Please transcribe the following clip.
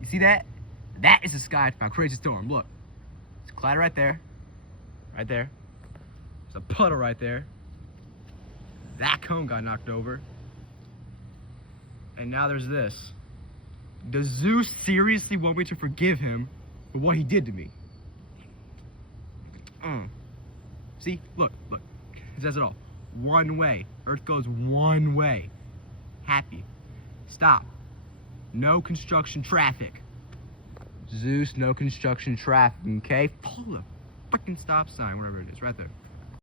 You see that? That is the sky from a crazy storm. Look, it's a cloud right there. Right there. There's a puddle right there. That cone got knocked over. And now there's this. Does Zeus seriously want me to forgive him for what he did to me? See? Look. It says it all. One way. Earth goes one way. Happy. Stop. No construction traffic. Zeus, no construction traffic, okay? Follow the freaking stop sign, wherever it is, right there.